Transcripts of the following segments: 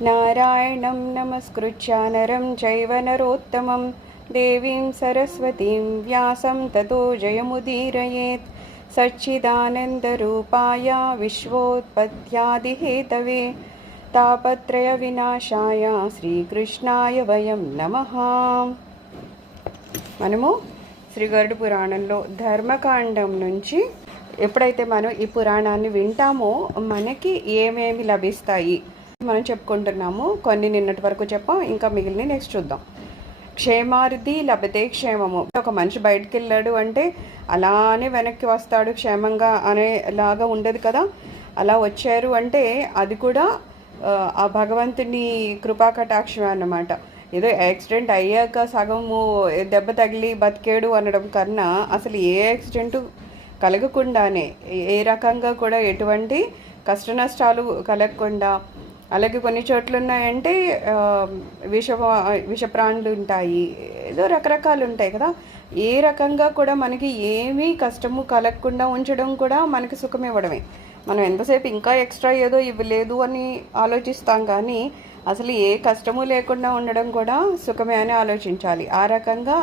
నారాయణం నమస్కృత్య నరం చైవ నరోత్తమం దేవీం సరస్వతీం వ్యాసం తతో జయముదీరయేత్ సచ్చిదానందరూపాయ విశ్వోత్పత్యాదిహేతవే తాపత్రయ వినాశాయ శ్రీకృష్ణాయ వయం నమః మనము శ్రీ పురాణంలో ధర్మకాండం నుంచి ఎప్పుడైతే మనం ఈ పురాణాన్ని వింటామో మనకి ఏమేమి లభిస్తాయి? మనం చెప్పుకుంటున్నాము. కొన్ని నిన్నటి వరకు చెప్పాం ఇంకా మిగిలిన నెక్స్ట్ చూద్దాం. క్షేమార్థి లభితే క్షేమము. ఒక మనిషి బయటికి వెళ్ళాడు అంటే అలానే వెనక్కి వస్తాడు క్షేమంగా అనేలాగా ఉండదు కదా. అలా వచ్చారు అంటే అది కూడా ఆ, ఆ భగవంతుని కృపా కటాక్షం అన్నమాట. ఏదో యాక్సిడెంట్ అయ్యాక సగము దెబ్బ తగిలి బతికేడు అనడం కన్నా అసలు ఏ యాక్సిడెంట్ కలగకుండానే ఏ రకంగా కూడా ఎటువంటి కష్ట నష్టాలు కలగకుండా అలాగే కొన్ని చోట్ల ఉన్నాయంటే విష విషప్రాణులు ఉంటాయి ఏదో రకరకాలు ఉంటాయి కదా. ఏ రకంగా కూడా మనకి ఏమీ కష్టము కలగకుండా ఉంచడం కూడా మనకి సుఖం ఇవ్వడమే మనం ఎంతసేపు ఇంకా ఎక్స్ట్రా ఏదో ఇవ్వలేదు అని ఆలోచిస్తాం కానీ అసలు ఏ కష్టము లేకుండా ఉండడం కూడా సుఖమే అని ఆలోచించాలి. ఆ రకంగా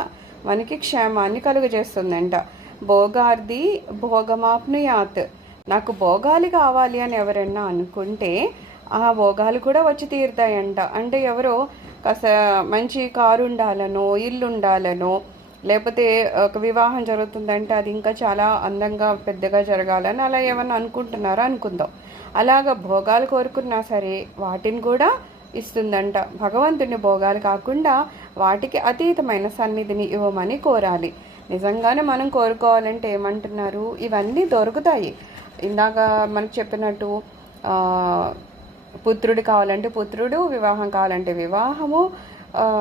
మనకి క్షేమాన్ని కలుగజేస్తుందంట. భోగార్ది భోగమాప్నుయాత్. నాకు భోగాలు కావాలి అని ఎవరైనా అనుకుంటే ఆ భోగాలు కూడా వచ్చి తీరుతాయంట. అంటే ఎవరో కాస్త మంచి కారు ఉండాలనో ఇల్లు ఉండాలనో లేకపోతే ఒక వివాహం జరుగుతుందంటే అది ఇంకా చాలా అందంగా పెద్దగా జరగాలని అలా ఏమన్నా అనుకుంటున్నారా అనుకుందాం. అలాగ భోగాలు కోరుకున్నా సరే వాటిని కూడా ఇస్తుందంట. భగవంతుని భోగాలు కాకుండా వాటికి అతీతమైన సన్నిధిని ఇవ్వమని కోరాలి. నిజంగానే మనం కోరుకోవాలంటే ఏమంటున్నారు? ఇవన్నీ దొరుకుతాయి. ఇందాక మనకు చెప్పినట్టు పుత్రుడు కావాలంటే పుత్రుడు వివాహం కావాలంటే వివాహము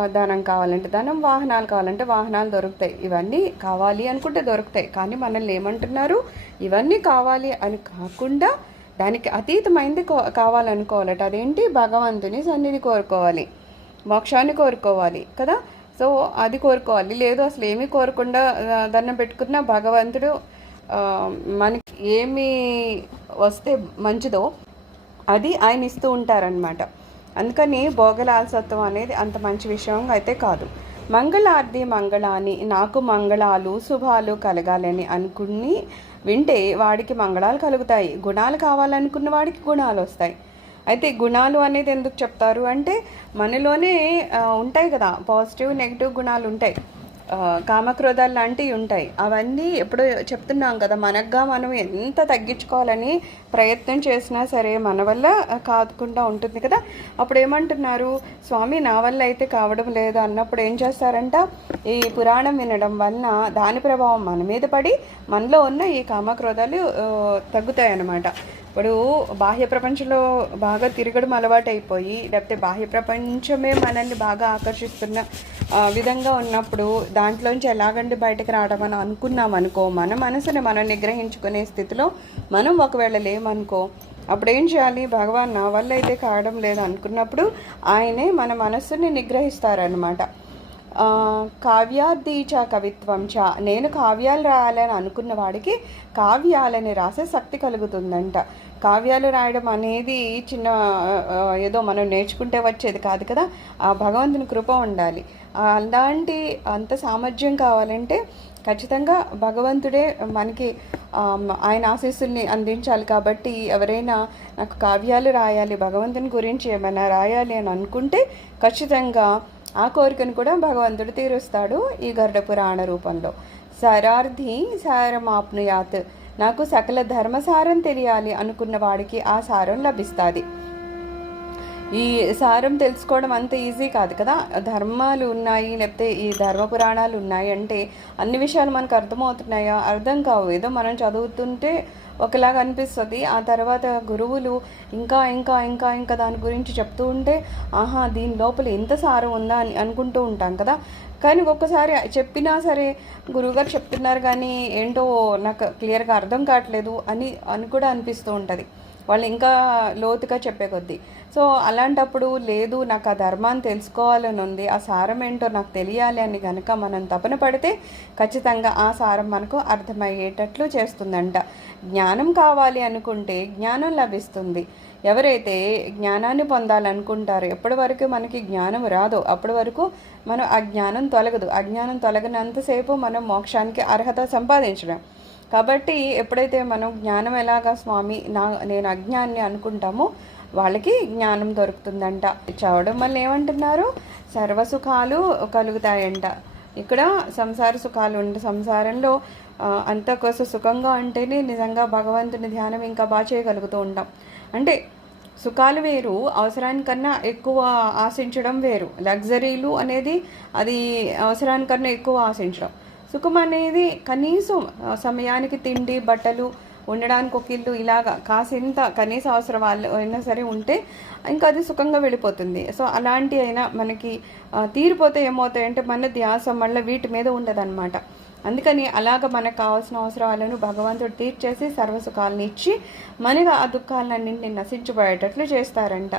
ధనం కావాలంటే ధనం వాహనాలు కావాలంటే వాహనాలు దొరుకుతాయి. ఇవన్నీ కావాలి అనుకుంటే దొరుకుతాయి. కానీ మనల్ని ఏమంటున్నారు? ఇవన్నీ కావాలి అని కాకుండా దానికి అతీతమైంది కావాలనుకోవాలట. అదేంటి? భగవంతుని సన్నిధి కోరుకోవాలి. మోక్షాన్ని కోరుకోవాలి కదా? సో అది కోరుకోవాలి. లేదు అసలు ఏమీ కోరకుండా దండం పెట్టుకున్న భగవంతుడు మనకి ఏమి వస్తే మంచిదో అది ఆయన ఇస్తూ ఉంటారనమాట అందుకని భోగలాలసత్వం అనేది అంత మంచి విషయం అయితే కాదు. మంగళార్థి మంగళాన్ని నాకు మంగళాలు శుభాలు కలగాలని అనుకుని వింటే వాడికి మంగళాలు కలుగుతాయి. గుణాలు కావాలనుకున్న వాడికి గుణాలు వస్తాయి. అయితే గుణాలు అనేది ఎందుకు చెప్తారు అంటే మనలోనే ఉంటాయి కదా పాజిటివ్ నెగిటివ్ గుణాలు ఉంటాయి. కామక్రోధాలు లాంటివి ఉంటాయి. అవన్నీ ఎప్పుడు చెప్తున్నాం కదా మనగ్గా మనం ఎంత తగ్గించుకోవాలని ప్రయత్నం చేసినా సరే మన వల్ల కాకుండా ఉంటుంది కదా. అప్పుడు ఏమంటున్నారు స్వామి నా వల్ల అయితే కావడం లేదు అన్నప్పుడు ఏం చేస్తారంట? ఈ పురాణం వినడం వలన దాని ప్రభావం మన మీద పడి మనలో ఉన్న ఈ కామక్రోధాలు ఆ, తగ్గుతాయి అన్నమాట ఇప్పుడు బాహ్య ప్రపంచంలో బాగా తిరగడం అలవాటు అయిపోయి లేకపోతే బాహ్య ప్రపంచమే మనల్ని బాగా ఆకర్షిస్తున్న విధంగా ఉన్నప్పుడు దాంట్లోంచి ఎలాగండి బయటకు రావడం అని అనుకున్నాం అనుకో మన మనసుని మనం నిగ్రహించుకునే స్థితిలో మనం ఒకవేళ లేమనుకో అప్పుడు ఏం చేయాలి? భగవాన్ నా వల్ల అయితే కావడం లేదు అనుకున్నప్పుడు ఆయనే మన మనస్సుని నిగ్రహిస్తారనమాట ఆ, కవిత్వం చ. నేను కావ్యాలు రాయాలని అనుకున్న వాడికి కావ్యాలని రాసే శక్తి కలుగుతుందంట. కావ్యాలు రాయడం అనేది చిన్న ఏదో మనం నేర్చుకుంటే వచ్చేది కాదు కదా. ఆ భగవంతుని కృప ఉండాలి. ఆ, అలాంటి అంత సామర్థ్యం కావాలంటే ఖచ్చితంగా భగవంతుడే మనకి ఆయన ఆశీస్సుల్ని అందించాలి కాబట్టి ఎవరైనా నాకు కావ్యాలు రాయాలి భగవంతుని గురించి ఏమైనా రాయాలి అని అనుకుంటే ఖచ్చితంగా ఆ కోరికను కూడా భగవంతుడు తీరుస్తాడు ఈ గరుడ పురాణ రూపంలో. సరార్థి సారమాప్నుయాత్. నాకు సకల ధర్మసారం తెలియాలి అనుకున్న వాడికి ఆ సారం లభిస్తుంది. ఈ సారం తెలుసుకోవడం అంత ఈజీ కాదు కదా? ధర్మాలు ఉన్నాయి లేకపోతే ఈ ధర్మ పురాణాలు ఉన్నాయి అంటే అన్ని విషయాలు మనకు అర్థమవుతున్నాయా? అర్థం కావు. ఏదో మనం చదువుతుంటే ఒకలాగా అనిపిస్తుంది. ఆ తర్వాత గురువులు ఇంకా ఇంకా ఇంకా ఇంకా దాని గురించి చెప్తూ ఉంటే ఆహా దీని లోపల ఎంత సారం ఉందా అని అనుకుంటూ ఉంటాం కదా. కానీ ఒక్కసారి చెప్పినా సరే గురువుగారు చెప్తున్నారు కానీ ఏంటో నాకు క్లియర్గా అర్థం కావట్లేదు అని అని కూడా అనిపిస్తూ ఉంటుంది. వాళ్ళు ఇంకా లోతుగా చెప్పే కొద్దీ. సో అలాంటప్పుడు లేదు నాకు ఆ ధర్మాన్ని తెలుసుకోవాలని ఉంది ఆ సారం ఏంటో నాకు తెలియాలి అని కనుక మనం తపన పడితే ఖచ్చితంగా ఆ సారం మనకు అర్థమయ్యేటట్లు చేస్తుందంట. జ్ఞానం కావాలి అనుకుంటే జ్ఞానం లభిస్తుంది. ఎవరైతే జ్ఞానాన్ని పొందాలనుకుంటారో ఎప్పటి వరకు మనకి జ్ఞానం రాదో అప్పటి వరకు మనం ఆ జ్ఞానం తొలగదు. అజ్ఞానం తొలగినంతసేపు మనం మోక్షానికి అర్హత సంపాదించడం కాబట్టి ఎప్పుడైతే మనం జ్ఞానం ఎలాగా స్వామి నా నేను అజ్ఞాన్ని అనుకుంటామో వాళ్ళకి జ్ఞానం దొరుకుతుందంట. చదవడం వల్ల ఏమంటున్నారు? సర్వసుఖాలు కలుగుతాయంట. ఇక్కడ సంసార సుఖాలు ఉండే సంసారంలో అంత కొస సుఖంగా ఉంటేనే నిజంగా భగవంతుని ధ్యానం ఇంకా బాగా చేయగలుగుతూ ఉంటాం. అంటే సుఖాలు వేరు అవసరానికన్నా ఎక్కువ ఆశించడం వేరు. లగ్జరీలు అనేది అది అవసరానికన్నా ఎక్కువ ఆశించడం. సుఖం అనేది కనీసం సమయానికి తిండి బట్టలు ఉండడానికి ఒక ఇల్లు ఇలాగా కాసింత కనీస అవసరం వాళ్ళు అయినా సరే ఉంటే ఇంకా అది సుఖంగా వెళ్ళిపోతుంది. సో అలాంటి అయినా మనకి తీరిపోతే ఏమవుతాయంటే మన ధ్యాస మళ్ళీ వీటి మీద ఉండదన్నమాట. అందుకని అలాగ మనకు కావాల్సిన అవసరాలను భగవంతుడు తీర్చేసి సర్వసుఖాలను ఇచ్చి మనగా ఆ దుఃఖాలన్నింటినీ నశించిపోయేటట్లు చేస్తారంట.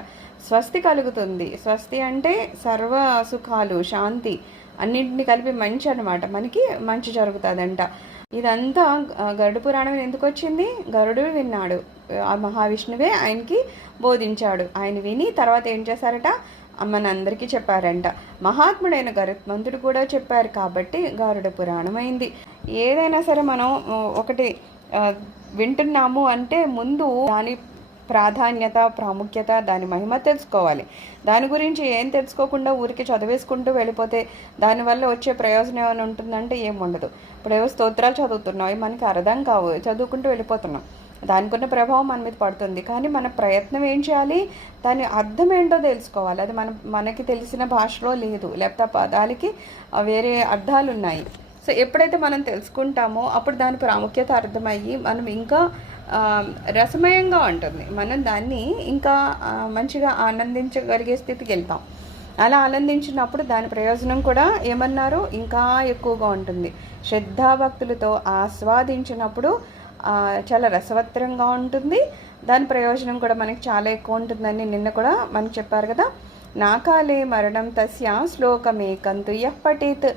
స్వస్తి కలుగుతుంది. స్వస్తి అంటే సర్వ సుఖాలు శాంతి అన్నింటిని కలిపి మంచి అనమాట మనకి మంచి జరుగుతుందంట. ఇదంతా గరుడు పురాణం ఎందుకు వచ్చింది? గరుడు విన్నాడు. ఆ మహావిష్ణువే ఆయనకి బోధించాడు. ఆయన విని తర్వాత ఏం చేశారట? అమ్మనందరికీ చెప్పారంట. మహాత్ముడైన గరుత్మంతుడు కూడా చెప్పారు కాబట్టి గారుడ పురాణం అయింది. ఏదైనా సరే మనం ఒకటి వింటున్నాము అంటే ముందు దాని ప్రాధాన్యత ప్రాముఖ్యత దాని మహిమ తెలుసుకోవాలి. దాని గురించి ఏం తెలుసుకోకుండా ఊరికి చదివేసుకుంటూ వెళ్ళిపోతే దానివల్ల వచ్చే ప్రయోజనం ఏమైనా ఉంటుందంటే ఏం ఉండదు. ఇప్పుడు ఏవో స్తోత్రాలు చదువుతున్నావు మనకి అర్థం కావు చదువుకుంటూ వెళ్ళిపోతున్నాం. దానికున్న ప్రభావం మన మీద పడుతుంది. కానీ మన ప్రయత్నం ఏం చేయాలి? దాని అర్థం ఏంటో తెలుసుకోవాలి. అది మన మనకి తెలిసిన భాషలో లేదు. లేకపోతే ఆ పదాలకి వేరే అర్థాలు ఉన్నాయి సో ఎప్పుడైతే మనం తెలుసుకుంటామో అప్పుడు దాని ప్రాముఖ్యత అర్థమయ్యి మనం ఇంకా రసమయంగా ఉంటుంది. మనం దాన్ని ఇంకా మంచిగా ఆనందించగలిగే స్థితికి వెళ్తాం. అలా ఆనందించినప్పుడు దాని ప్రయోజనం కూడా ఏమన్నారు? ఇంకా ఎక్కువగా ఉంటుంది. శ్రద్ధాభక్తులతో ఆస్వాదించినప్పుడు చాలా రసవత్తరంగా ఉంటుంది. దాని ప్రయోజనం కూడా మనకి చాలా ఎక్కువ ఉంటుందని నిన్న కూడా మనకు చెప్పారు కదా. నాకాలే మరణం తస్య శ్లోకమేకంతు ఎప్పటిత్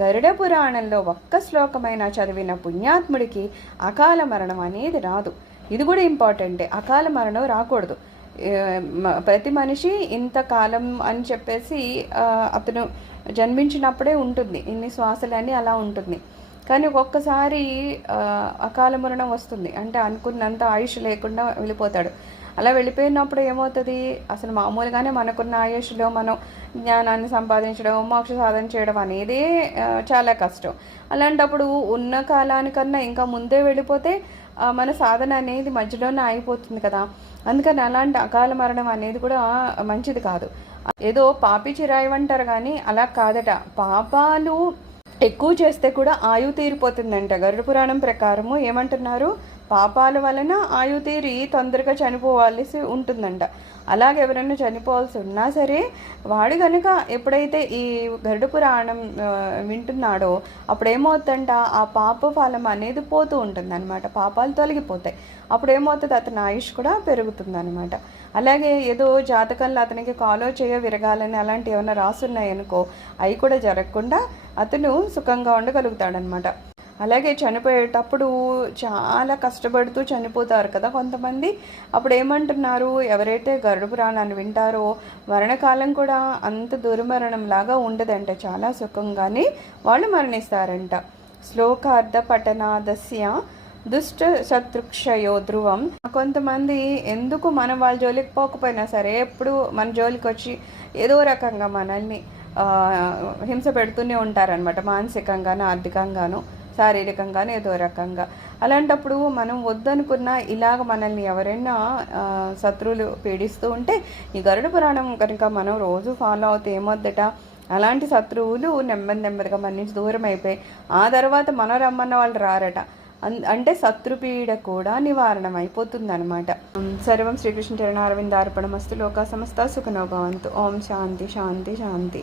గరుడ పురాణంలో ఒక్క శ్లోకమైన చదివిన పుణ్యాత్ముడికి అకాల మరణం అనేది రాదు. ఇది కూడా ఇంపార్టెంటే. అకాల మరణం రాకూడదు. ప్రతి మనిషి ఇంతకాలం అని చెప్పేసి అతను జన్మించినప్పుడే ఉంటుంది. ఇన్ని శ్వాసలని అలా ఉంటుంది. కానీ ఒక్కొక్కసారి అకాల మరణం వస్తుంది. అంటే అనుకున్నంత ఆయుష్ లేకుండా వెళ్ళిపోతాడు. అలా వెళ్ళిపోయినప్పుడు ఏమవుతుంది? అసలు మామూలుగానే మనకున్న ఆయుష్లో మనం జ్ఞానాన్ని సంపాదించడం మోక్ష సాధన చేయడం అనేది చాలా కష్టం. అలాంటప్పుడు ఉన్న కాలానికన్నా ఇంకా ముందే వెళ్ళిపోతే మన సాధన అనేది మధ్యలోనే ఆగిపోతుంది కదా. అందుకని అలాంటి అకాల మరణం అనేది కూడా మంచిది కాదు. ఏదో పాపి చిరాయి అంటారు కానీ అలా కాదట. పాపాలు ఎక్కువ చేస్తే కూడా ఆయు తీరిపోతుందంట. గరుడ పురాణం ప్రకారము ఏమంటున్నారు? పాపాల వలన ఆయు తీరి తొందరగా చనిపోవాల్సి ఉంటుందంట. అలాగే ఎవరైనా చనిపోవాల్సి ఉన్నా సరే వాడు కనుక ఎప్పుడైతే ఈ గరుడ పురాణం వింటున్నాడో అప్పుడేమవుతుందంట ఆ పాప ఫలం అనేది పోతూ ఉంటుంది అనమాట పాపాలు తొలగిపోతాయి. అప్పుడు ఏమవుతుంది అతని ఆయుష్ కూడా పెరుగుతుంది అనమాట అలాగే ఏదో జాతకంలో అతనికి కాలో చేయ విరగాలని అలాంటి ఏమైనా రాసున్నాయనుకో అవి కూడా జరగకుండా అతను సుఖంగా ఉండగలుగుతాడనమాట అలాగే చనిపోయేటప్పుడు చాలా కష్టపడుతూ చనిపోతారు కదా కొంతమంది. అప్పుడు ఏమంటున్నారు ఎవరైతే గరుడ పురాణాన్ని వింటారో మరణకాలం కూడా అంత దుర్మరణం లాగా ఉండదంట చాలా సుఖంగానే వాళ్ళు మరణిస్తారంట. శ్లోకార్థ పఠనాదస్య దుష్ట శత్రుక్షయో ధ్రువం. కొంతమంది ఎందుకు మనం వాళ్ళ జోలికి పోకపోయినా సరే ఎప్పుడు మన జోలికి వచ్చి ఏదో రకంగా మనల్ని హింస పెడుతూనే ఉంటారనమాట మానసికంగాను ఆర్థికంగాను. శారీరకంగానే ఏదో రకంగా. అలాంటప్పుడు మనం వద్దనుకున్న ఇలాగ మనల్ని ఎవరైనా శత్రువులు పీడిస్తూ ఉంటే ఈ గరుడ పురాణం కనుక మనం రోజు ఫాలో అవుతే ఏమొద్దట? అలాంటి శత్రువులు నెమ్మది నెమ్మదిగా మన నుంచి దూరం అయిపోయి ఆ తర్వాత మనం రమ్మన్న వాళ్ళు రారట. అన్- అంటే శత్రుపీడ కూడా నివారణం అయిపోతుంది అనమాట సర్వం శ్రీకృష్ణ చరణారవింద అర్పణమస్తు లోక సమస్త సుఖనోగవంతు ఓం శాంతి శాంతి శాంతి.